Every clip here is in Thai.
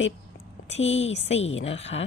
ลิปที่ 4 นะคะ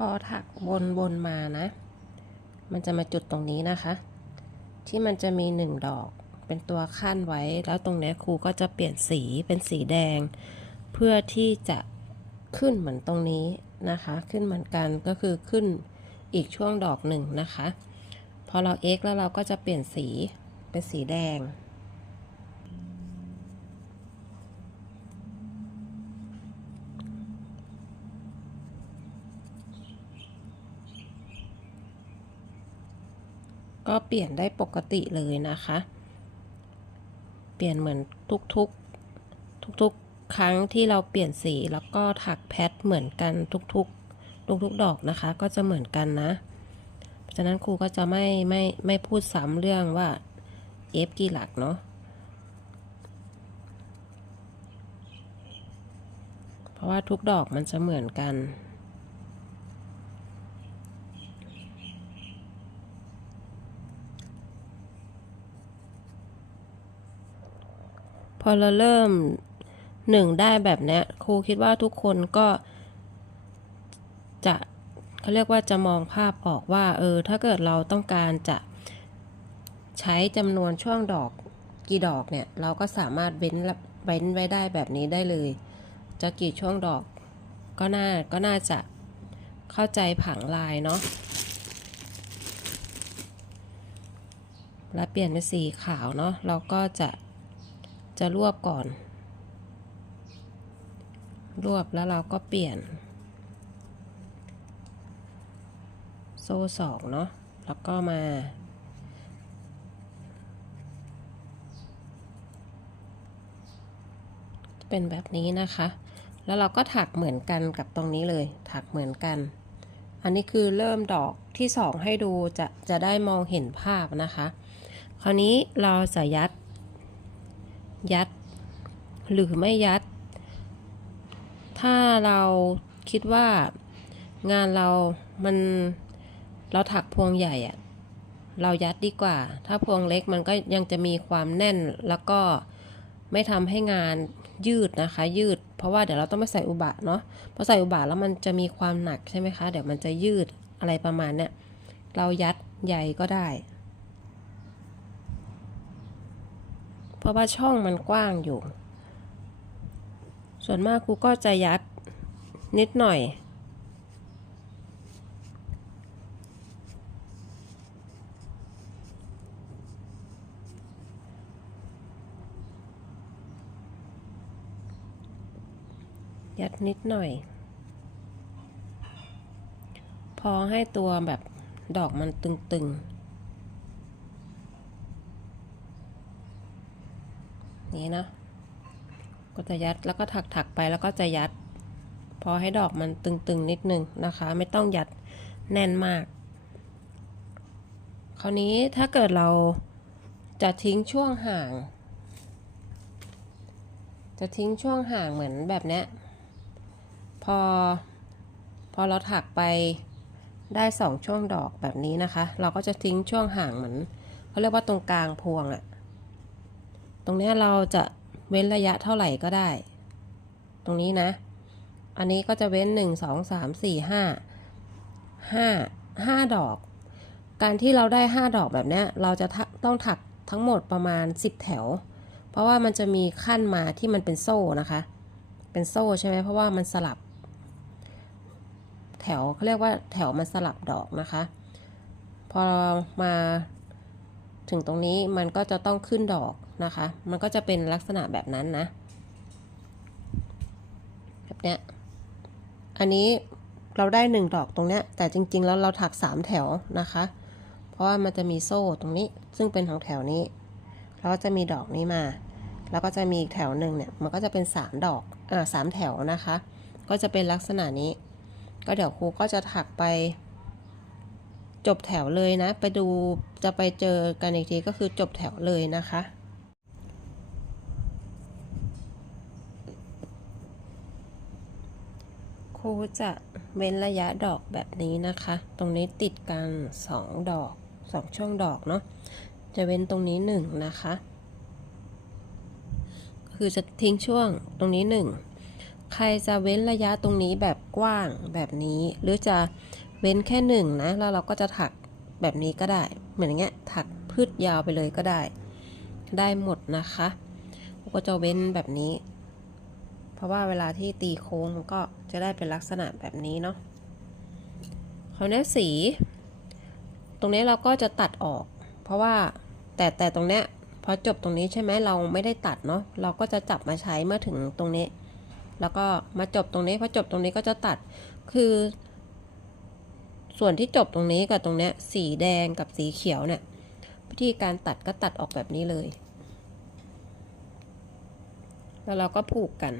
พอถักบนบนมานะ มันจะมาจุดตรงนี้นะคะ ที่มันจะมีหนึ่งดอกเป็นตัวขั้นไว้ แล้วตรงนี้ครูก็จะเปลี่ยนสีเป็นสีแดง เพื่อที่จะขึ้นเหมือนตรงนี้นะคะ ขึ้นเหมือนกันก็คือขึ้นอีกช่วงดอกหนึ่งนะคะ พอเรา X แล้วเราก็จะเปลี่ยนสีเป็นสีแดง ก็เปลี่ยนได้ปกติเลยนะคะ เปลี่ยนเหมือนทุกๆ ทุกๆ ครั้งที่เราเปลี่ยนสีแล้วก็ถักแพทเหมือนกันทุกๆ ทุกๆ ดอกนะคะ ก็จะเหมือนกันนะเพราะฉะนั้นครูก็จะไม่ไม่ไม่พูดซ้ำเรื่องว่าเอฟกี่หลักเนาะเพราะว่าทุกดอกมันจะเหมือนกัน อเราเริ่มหนึ่งได้แบบเนี้ยครูคิดว่าทุกคนก็จะเขาเรียกว่าจะมองภาพออกว่า เออ ถ้าเกิดเราต้องการจะใช้จำนวนช่วงดอกกี่ดอกเนี่ย เราก็สามารถเว้นเว้นไว้ได้แบบนี้ได้เลย จะกี่ช่วงดอกก็น่าก็น่าจะเข้าใจผังลายเนาะแล้วเปลี่ยนเป็นสีขาวเนาะเราก็จะ จะรวบก่อน รวบแล้วเราก็เปลี่ยน โซ่สองเนาะแล้วก็มา เป็นแบบนี้นะคะ แล้วเราก็ถักเหมือนกันกับตรงนี้เลย ถักเหมือนกัน อันนี้คือเริ่มดอกที่สองให้ดูจะจะได้มองเห็นภาพนะคะ คราวนี้เราจะยัด ยัด หรือไม่ยัด ถ้าเราคิดว่างานเรามันเราถักพวงใหญ่อะเรายัดดีกว่า ถ้าพวงเล็กมันก็ยังจะมีความแน่นแล้วก็ไม่ทำให้งานยืดนะคะ ยืด เพราะว่าเดี๋ยวเราต้องไปใส่อุบะเนาะพอใส่อุบะแล้วมันจะมีความหนักใช่ไหมคะ เดี๋ยวมันจะยืดอะไรประมาณเนี้ยเรายัดใหญ่ก็ได้ เพ ราะว่าช่องมันกว้างอยู่ ส่วนมากครูก็จะยัดนิดหน่อย ยัดนิดหน่อย พอให้ตัวแบบดอกมันตึงๆ นี้นะ ก็จะยัดแล้วก็ถักถักไปแล้วก็จะยัด พอให้ดอกมันตึงๆนิดนึงนะคะ ไม่ต้องยัดแน่นมาก คราวนี้ถ้าเกิดเราจะทิ้งช่วงห่าง จะทิ้งช่วงห่างเหมือนแบบนี้พอ พอเราถักไปได้สองช่วงดอกแบบนี้นะคะ เราก็จะทิ้งช่วงห่างเหมือนเขาเรียกว่าตรงกลางพวงอะ ตรงนี้เราจะเว้นระยะเท่าไหร่ก็ได้ ตรงนี้นะ อันนี้ก็จะเว้นหนึ่งสองสามสี่ห้าห้าห้าดอก การที่เราได้ห้าดอกแบบนี้เราจะทะต้องถักทั้งหมดประมาณสิบแถว เพราะว่ามันจะมีขั้นมาที่มันเป็นโซ่นะคะ เป็นโซ่ใช่ไหมเพราะว่ามันสลับ แถวเขาเรียกว่าแถวมันสลับดอกนะคะ พอมาถึงตรงนี้มันก็จะต้องขึ้นดอก นะคะ มันก็จะเป็นลักษณะแบบนั้นนะ แบบเนี้ย อันนี้เราได้หนึ่งดอกตรงเนี้ย แต่จริง ๆ แล้วเราถักสามแถวนะคะ เพราะว่ามันจะมีโซ่ตรงนี้ ซึ่งเป็นของแถวนี้ แล้วก็จะมีดอกนี้มา แล้วก็จะมีอีกแถวหนึ่งเนี่ย มันก็จะเป็นสามดอก อ่าสามแถวนะคะ ก็จะเป็นลักษณะนี้ ก็เดี๋ยวครูก็จะถักไปจบแถวเลยนะ ไปดูจะไปเจอกันอีกทีก็คือจบแถวเลยนะคะ ค รูจะเว้นระยะดอกแบบนี้นะคะ ตรงนี้ติดกันสองดอกสองช่วงดอกเนาะ จะเว้นตรงนี้หนึ่งนะคะ คือจะทิ้งช่วงตรงนี้หนึ่งใครจะเว้นระยะตรงนี้แบบกว้างแบบนี้ หรือจะเว้นแค่หนึ่งนะ แล้วเราก็จะถักแบบนี้ก็ได้ เหมือนอย่างเงี้ย ถักพืชยาวไปเลยก็ได้ ได้หมดนะคะ ก็จะเว้นแบบนี้ เพราะว่าเวลาที่ตีโค้งมันก็ จะได้เป็นลักษณะแบบนี้เนาะคราวนี้สี ตรงนี้เราก็จะตัดออก เพราะว่าแต่แต่ตรงเนี้ยพอจบตรงนี้ใช่ไหมเราไม่ได้ตัดเนาะเราก็จะจับมาใช้เมื่อถึงตรงนี้ แล้วก็มาจบตรงนี้พอจบตรงนี้ก็จะตัดคือ ส่วนที่จบตรงนี้กับตรงเนี้ยสีแดงกับสีเขียวเนี่ยวิธีการตัดก็ตัดออกแบบนี้เลย แล้วเราก็ผูกกัน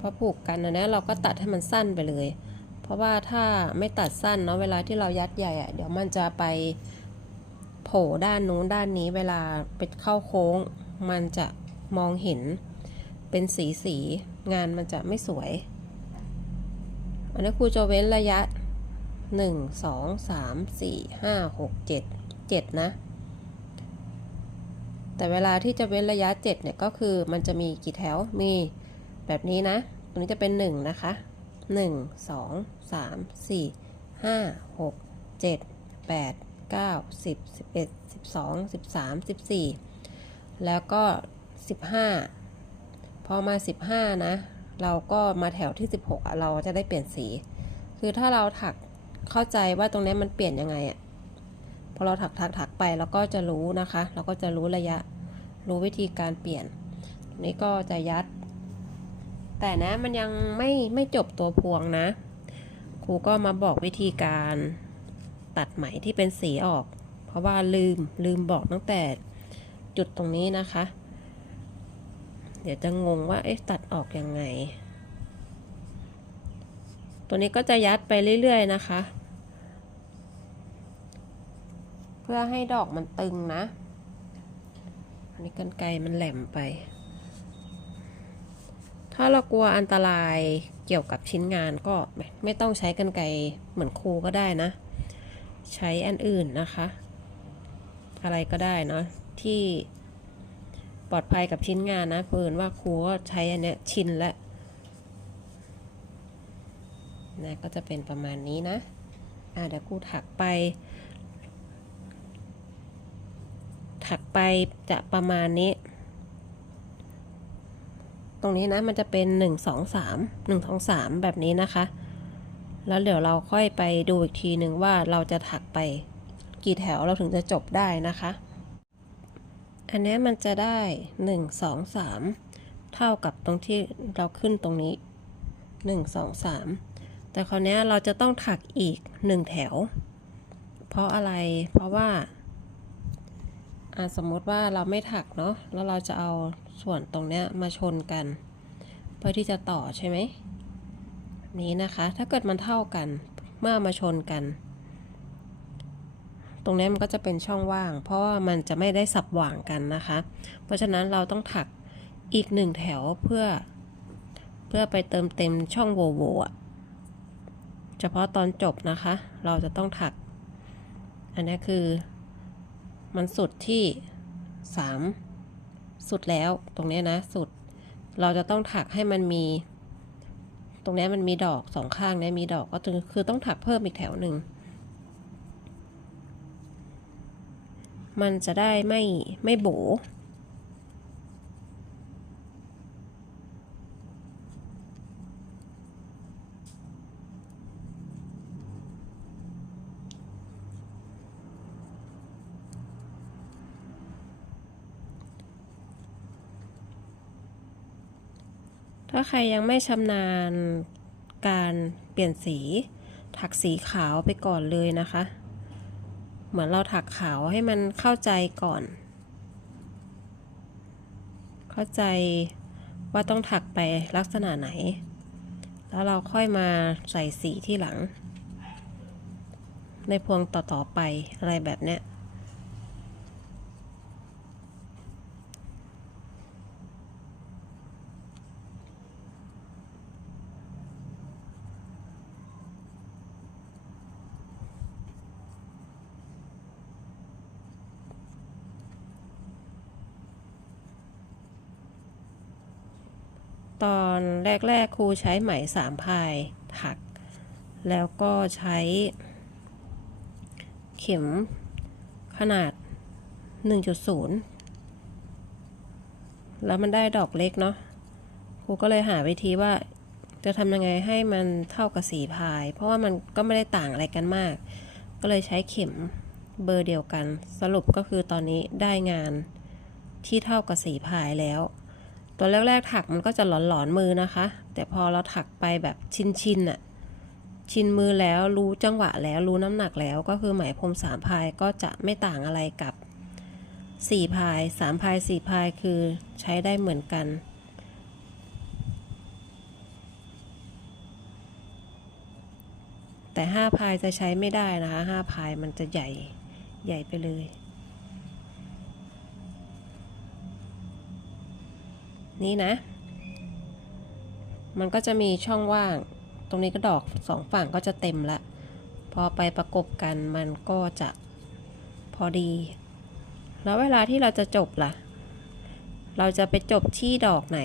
พอผูกกันนะเนี่ยเราก็ตัดให้มันสั้นไปเลย เพราะว่าถ้าไม่ตัดสั้นเนาะเวลาที่เรายัดใหญ่อะเดี๋ยวมันจะไปโผล่ด้านนู้นด้านนี้เวลาไปเข้าโค้ง มันจะมองเห็นเป็นสีสีงานมันจะไม่สวย อันนี้ครูจะเว้นระยะ 1 2 3 4 5 6 7 7 นะ แต่เวลาที่จะเว้นระยะ 7 เนี่ยก็คือมันจะมีกี่แถว มี แบบนี้นะ ตรงนี้จะเป็น 1 นะคะ 1 2 3 4 5 6 7 8 9 10 11 12 13 14 แล้วก็ 15 พอมา 15 นะ เราก็มาแถวที่ 16 เราจะได้เปลี่ยนสี คือถ้าเราถักเข้าใจว่าตรงนี้มันเปลี่ยนยังไงอะ่ะพอเราถักถักถักไปเราก็จะรู้นะคะ เราก็จะรู้ระยะ รู้วิธีการเปลี่ยนนี่ก็จะยัด แต่นะมันยังไม่ไม่จบตัวพวงนะ ครูก็มาบอกวิธีการตัดไหมที่เป็นสีออก เพราะว่าลืมลืมบอกตั้งแต่จุดตรงนี้นะคะ เดี๋ยวจะงงว่าเอ๊ะตัดออกยังไง ตัวนี้ก็จะยัดไปเรื่อยๆนะคะ เพื่อให้ดอกมันตึงนะ อันนี้กันไกรมันแหลมไป ถ้าเรากลัวอันตรายเกี่ยวกับชิ้นงานก็ไม่ต้องใช้กันไกเหมือนครูก็ได้นะ ใช้อันอื่นนะคะ อะไรก็ได้เนาะที่ปลอดภัยกับชิ้นงานนะเพิ่นว่าครูก็ใช้อันเนี้ยชินแล้วนะก็จะเป็นประมาณนี้นะ อ่าเดี๋ยวครูถักไป ถักไปจะประมาณนี้ ตรงนี้นะมันจะเป็นหนึ่งสองสามหนึ่งสองสามแบบนี้นะคะ แล้วเดี๋ยวเราค่อยไปดูอีกทีหนึ่งว่าเราจะถักไปกี่แถวเราถึงจะจบได้นะคะ อันนี้มันจะได้หนึ่งสองสามเท่ากับตรงที่เราขึ้นตรงนี้หนึ่งสองสามแต่คราวนี้เราจะต้องถักอีกหนึ่งแถว เพราะอะไรเพราะว่า สมมติว่าเราไม่ถักเนาะแล้วเราจะเอาส่วนตรงเนี้ยมาชนกัน เพื่อที่จะต่อใช่ไหมนี้นะคะ ถ้าเกิดมันเท่ากันเมื่อมาชนกัน ตรงนี้มันก็จะเป็นช่องว่าง เพราะว่ามันจะไม่ได้สับหว่างกันนะคะ เพราะฉะนั้นเราต้องถักอีกหนึ่งแถวเพื่อ เพื่อไปเติมเต็มช่องโหว่ๆเฉพาะตอนจบนะคะ เราจะต้องถัก อันนี้คือ มันสุดที่สามสุดแล้วตรงนี้นะ สุด เราจะต้องถักให้มันมี ตรงนี้มันมีดอกสองข้างเนี่ยมีดอกก็คือคือต้องถักเพิ่มอีกแถวหนึ่ง มันจะได้ไม่ไม่โบ ถ้าใครยังไม่ชำนาญการเปลี่ยนสี ถักสีขาวไปก่อนเลยนะคะ เหมือนเราถักขาวให้มันเข้าใจก่อน เข้าใจว่าต้องถักไปลักษณะไหน แล้วเราค่อยมาใส่สีที่หลัง ในพวงต่อๆไปอะไรแบบเนี้ย ตอนแรก ๆ ครูใช้ไหมสามพายถัก แล้วก็ใช้ เข็มขนาด 1.0 แล้วมันได้ดอกเล็กเนาะ ครูก็เลยหาวิธีว่าจะทำยังไงให้มันเท่ากับสีพาย เพราะว่ามันก็ไม่ได้ต่างอะไรกันมาก ก็เลยใช้เข็มเบอร์เดียวกัน สรุปก็คือตอนนี้ได้งานที่เท่ากับสีพายแล้ว ตัวแรกๆถักมันก็จะหลอนๆมือนะคะ แต่พอเราถักไปแบบชินๆอะชินมือแล้วรู้จังหวะแล้วรู้น้ำหนักแล้วก็คือไหมพรมสามพายก็จะไม่ต่างอะไรกับสี่พายสามพายสี่พายคือใช้ได้เหมือนกัน แต่ห้าพายจะใช้ไม่ได้นะคะห้าพายมันจะใหญ่ใหญ่ไปเลย นี่นะ มันก็จะมีช่องว่าง ตรงนี้ก็ดอกสองฝั่งก็จะเต็มละ พอไปประกบกันมันก็จะพอดี แล้วเวลาที่เราจะจบล่ะ เราจะไปจบที่ดอกไหน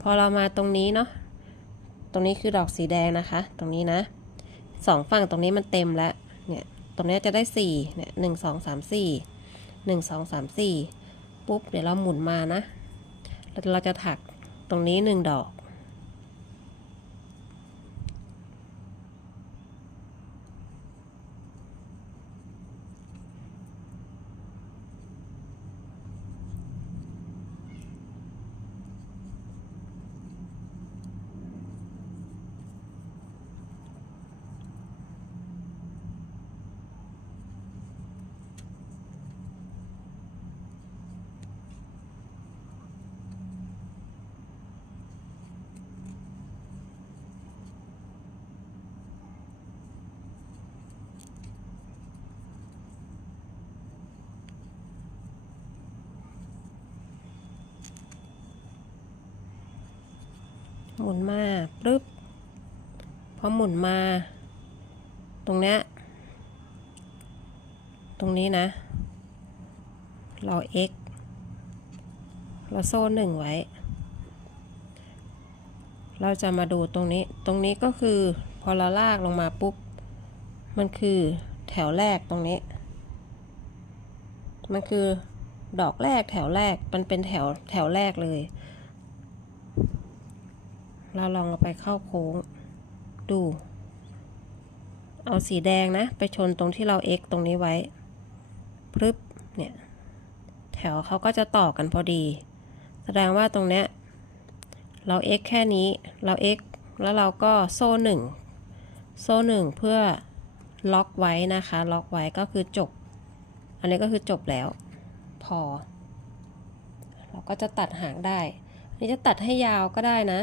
พอเรามาตรงนี้เนาะ ตรงนี้คือดอกสีแดงนะคะ ตรงนี้นะสองฝั่งตรงนี้มันเต็มแล้ว เนี่ย ตรงนี้จะได้สี่เนี่ยหนึ่งสองสามสี่หนึ่งสองสามสี่ ปุ๊บเดี๋ยวเราหมุนมานะเราจะถักตรงนี้หนึ่งดอก หมุนมาปึ๊บพอหมุนมา ตรงเนี้ยตรงนี้นะ เรา x เราโซ่หนึ่งไว้ เราจะมาดูตรงนี้ ตรงนี้ก็คือพอเราลากลงมาปุ๊บ มันคือแถวแรกตรงนี้ มันคือดอกแรกแถวแรก มันเป็นแถวแถวแรกเลย เราลองเอาไปเข้าโค้ง ดู เอาสีแดงนะ ไปชนตรงที่เรา x ตรงนี้ไว้พรึบเนี่ย แถวเขาก็จะต่อกันพอดี แสดงว่าตรงเนี้ยเรา x แค่นี้เรา x แล้วเราก็โซ่หนึ่งโซ่หนึ่งเพื่อล็อกไว้นะคะ ล็อกไว้ก็คือจบ อันนี้ก็คือจบแล้ว พอ เราก็จะตัดหางได้อันนี้จะตัดให้ยาวก็ได้นะ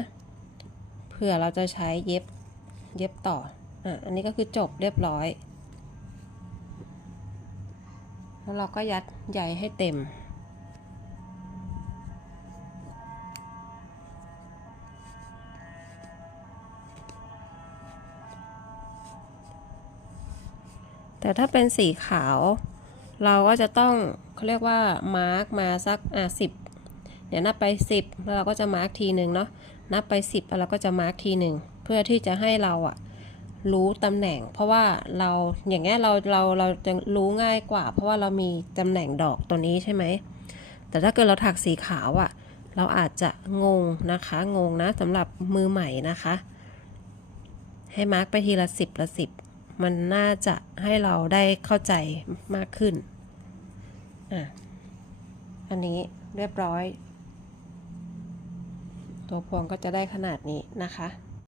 เผื่อเราจะใช้เย็บเย็บต่ออะอันนี้ก็คือจบเรียบร้อย แล้วเราก็ยัดใยให้เต็ม แต่ถ้าเป็นสีขาว เราก็จะต้องเขาเรียกว่ามาร์กมาสักอะสิบเดี๋ยวนับไปสิบแล้วเราก็จะมาร์กทีหนึ่งเนาะ นับไปสิบแล้วเราก็จะมาร์กทีหนึ่งเพื่อที่จะให้เราอะรู้ตำแหน่ง เพราะว่าเราอย่างเงี้ยเราเราเราจะรู้ง่ายกว่า เพราะว่าเรามีตำแหน่งดอกตัวนี้ใช่ไหม แต่ถ้าเกิดเราถักสีขาวอะเราอาจจะงงนะคะงงนะสำหรับมือใหม่นะคะ ให้มาร์กไปทีละสิบละสิบมันน่าจะให้เราได้เข้าใจมากขึ้นอะอันนี้เรียบร้อย ตัวพวงก็จะได้ขนาดนี้นะคะ